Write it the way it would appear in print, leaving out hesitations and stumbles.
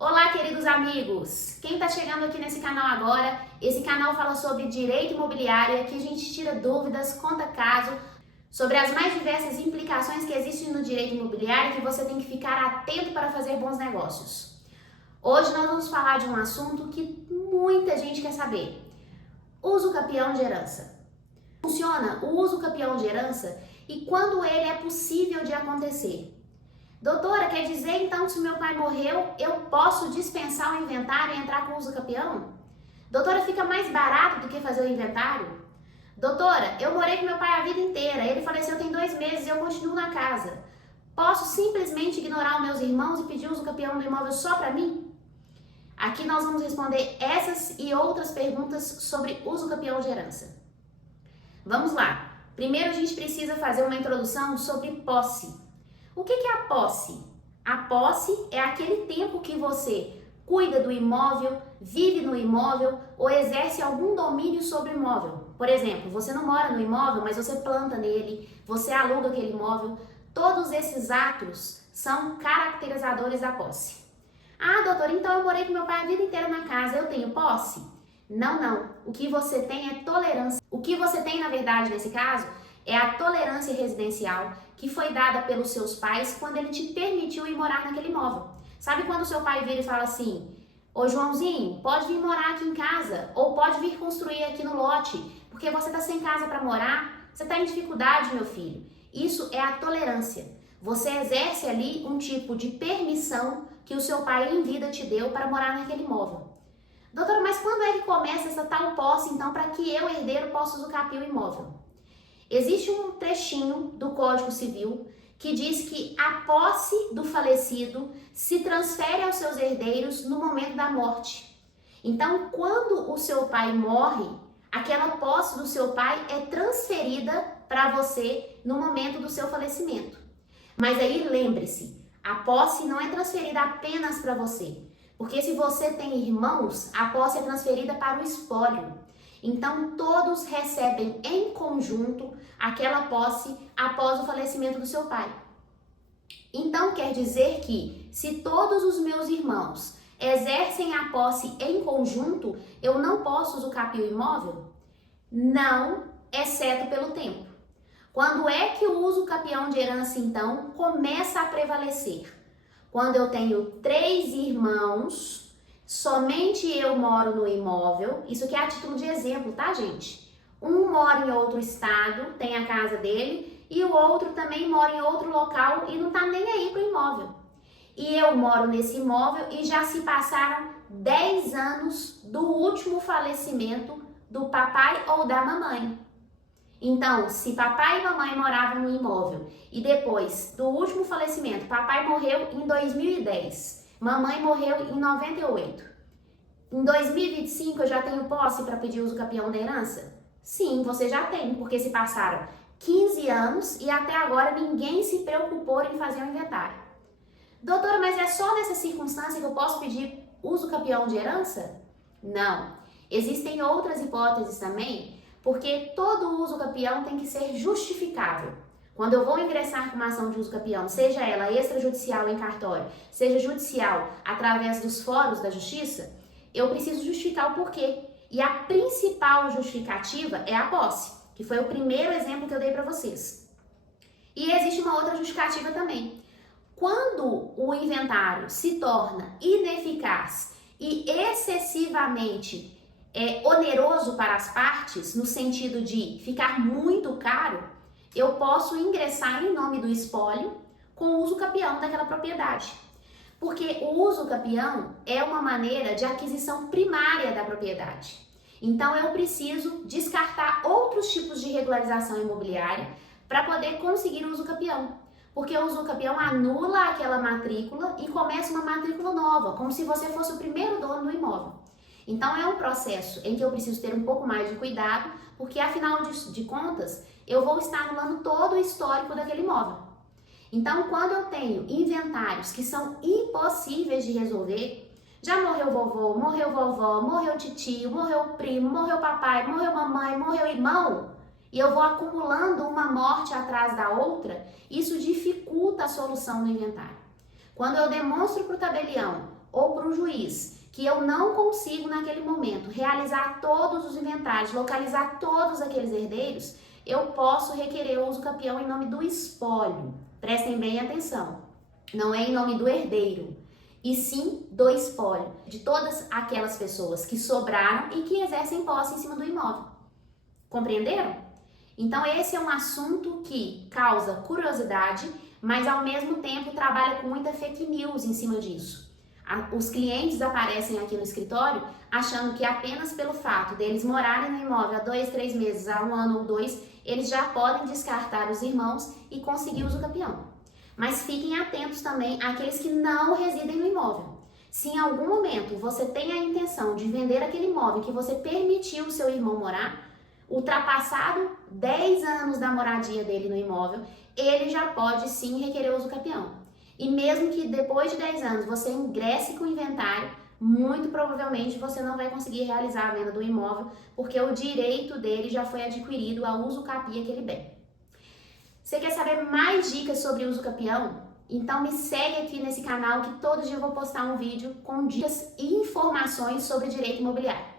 Olá, queridos amigos! Quem está chegando aqui nesse canal agora, esse canal fala sobre direito imobiliário, aqui a gente tira dúvidas, conta caso, sobre as mais diversas implicações que existem no direito imobiliário que você tem que ficar atento para fazer bons negócios. Hoje nós vamos falar de um assunto que muita gente quer saber: uso capião de herança. Funciona o uso capião de herança e quando ele é possível de acontecer? Doutora, quer dizer então que se meu pai morreu, eu posso dispensar o inventário e entrar com o uso capião? Doutora, fica mais barato do que fazer o inventário? Doutora, eu morei com meu pai a vida inteira, ele faleceu tem 2 meses e eu continuo na casa. Posso simplesmente ignorar os meus irmãos e pedir uso capião do imóvel só para mim? Aqui nós vamos responder essas e outras perguntas sobre uso capião de herança. Vamos lá. Primeiro a gente precisa fazer uma introdução sobre posse. O que é a posse? A posse é aquele tempo que você cuida do imóvel, vive no imóvel ou exerce algum domínio sobre o imóvel. Por exemplo, você não mora no imóvel, mas você planta nele, você aluga aquele imóvel. Todos esses atos são caracterizadores da posse. Ah, doutora, então eu morei com meu pai a vida inteira na casa, eu tenho posse? Não. O que você tem é tolerância. O que você tem, na verdade, nesse caso, é a tolerância residencial que foi dada pelos seus pais quando ele te permitiu ir morar naquele imóvel. Sabe quando o seu pai vira e fala assim: ô Joãozinho, pode vir morar aqui em casa, ou pode vir construir aqui no lote, porque você está sem casa para morar, você está em dificuldade, meu filho. Isso é a tolerância. Você exerce ali um tipo de permissão que o seu pai em vida te deu para morar naquele imóvel. Doutora, mas quando é que começa essa tal posse, então, para que eu, herdeiro, possa usucapiar o imóvel? Existe um trechinho do Código Civil que diz que a posse do falecido se transfere aos seus herdeiros no momento da morte. Então, quando o seu pai morre, aquela posse do seu pai é transferida para você no momento do seu falecimento. Mas aí lembre-se, a posse não é transferida apenas para você, porque se você tem irmãos, a posse é transferida para o espólio. Então, todos recebem em conjunto aquela posse após o falecimento do seu pai. Então, quer dizer que, se todos os meus irmãos exercem a posse em conjunto, eu não posso usucapiar o imóvel? Não, exceto pelo tempo. Quando é que o uso capião de herança, então, começa a prevalecer? Quando eu tenho 3 irmãos... Somente eu moro no imóvel, isso aqui é a título de exemplo, tá, gente? Um mora em outro estado, tem a casa dele, e o outro também mora em outro local e não tá nem aí pro imóvel. E eu moro nesse imóvel e já se passaram 10 anos do último falecimento do papai ou da mamãe. Então, se papai e mamãe moravam no imóvel e depois do último falecimento, papai morreu em 2010, mamãe morreu em 98. Em 2025 eu já tenho posse para pedir uso capião da herança? Sim, você já tem, porque se passaram 15 anos e até agora ninguém se preocupou em fazer o inventário. Doutora, mas é só nessa circunstância que eu posso pedir uso capião de herança? Não. Existem outras hipóteses também, porque todo uso capião tem que ser justificável. Quando eu vou ingressar com uma ação de uso capião, seja ela extrajudicial em cartório, seja judicial através dos fóruns da justiça, eu preciso justificar o porquê. E a principal justificativa é a posse, que foi o primeiro exemplo que eu dei para vocês. E existe uma outra justificativa também. Quando o inventário se torna ineficaz e excessivamente oneroso para as partes, no sentido de ficar muito caro, eu posso ingressar em nome do espólio com o uso capião daquela propriedade. Porque o uso capião é uma maneira de aquisição primária da propriedade. Então, eu preciso descartar outros tipos de regularização imobiliária para poder conseguir o uso capião. Porque o uso capião anula aquela matrícula e começa uma matrícula nova, como se você fosse o primeiro dono do imóvel. Então, é um processo em que eu preciso ter um pouco mais de cuidado, porque afinal de contas, eu vou estar anulando todo o histórico daquele imóvel. Então, quando eu tenho inventários que são impossíveis de resolver, já morreu vovô, morreu vovó, morreu titio, morreu primo, morreu papai, morreu mamãe, morreu irmão, e eu vou acumulando uma morte atrás da outra, isso dificulta a solução do inventário. Quando eu demonstro para o tabelião ou para o juiz, que eu não consigo naquele momento realizar todos os inventários, localizar todos aqueles herdeiros, eu posso requerer o uso capião em nome do espólio. Prestem bem atenção, não é em nome do herdeiro, e sim do espólio, de todas aquelas pessoas que sobraram e que exercem posse em cima do imóvel. Compreenderam? Então esse é um assunto que causa curiosidade, mas ao mesmo tempo trabalha com muita fake news em cima disso. Os clientes aparecem aqui no escritório achando que apenas pelo fato deles morarem no imóvel há 2, 3 meses, há 1 ano ou 2, eles já podem descartar os irmãos e conseguir uso capião. Mas fiquem atentos também àqueles que não residem no imóvel. Se em algum momento você tem a intenção de vender aquele imóvel que você permitiu o seu irmão morar, ultrapassado 10 anos da moradia dele no imóvel, ele já pode sim requerer uso capião. E mesmo que depois de 10 anos você ingresse com o inventário, muito provavelmente você não vai conseguir realizar a venda do imóvel, porque o direito dele já foi adquirido a uso capi aquele bem. Você quer saber mais dicas sobre uso capião? Então me segue aqui nesse canal que todo dia eu vou postar um vídeo com dicas e informações sobre direito imobiliário.